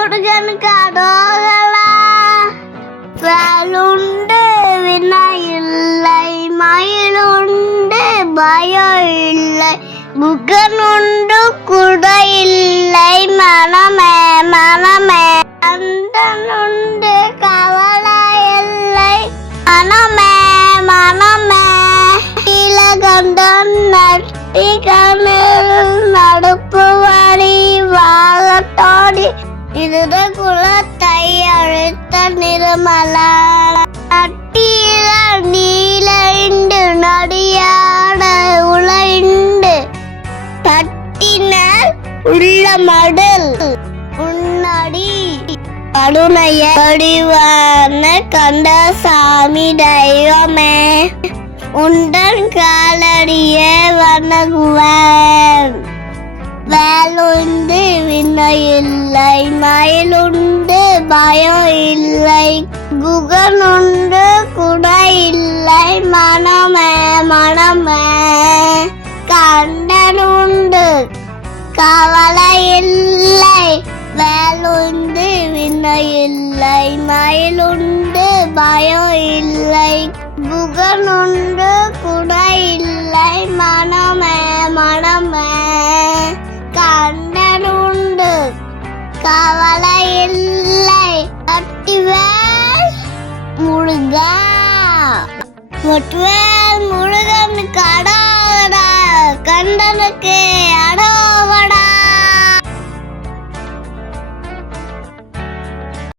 முருகனுக்கு அரோகரா. வேலுண்டு வினையில்லை, மயிலுண்டு பயம் இல்லை, முகனுண்டு குடையில்லை, மனமே மனமே கந்தனுண்டு கவலை இல்லை, மனமே மனமே நீலகண்டன் நட்டிகனில் நடுப்பு வழி வாகத்தோடி இருத குலத்தை அழுத்த நிர்மலா. நட்டியில நீலைண்டு நடியாட உளைண்டு தட்டினர் உள்ள மடல் உன்னடி கருணைய வடிவான கந்தசாமி தெய்வமே, உண்டன் காலடிய வணங்குவேன். வேலுண்டு வினையில்லை, மயிலுண்டு பயம் இல்லை, குகனுண்டு குடை இல்லை, மனமே மனமே கண்டனுண்டு கவலை இல்லை. வேலுண்டு வினையில்லை, மயிலுண்டு பயம் இல்லை, குகனுண்டு குடை இல்லை, மனமே மனமே கண்டனுண்டு கவலை இல்லை. கட்டிவேல் முருகா, முட்டுவேல் முருகனுக்கு அரோகரா. கண்டனுக்கு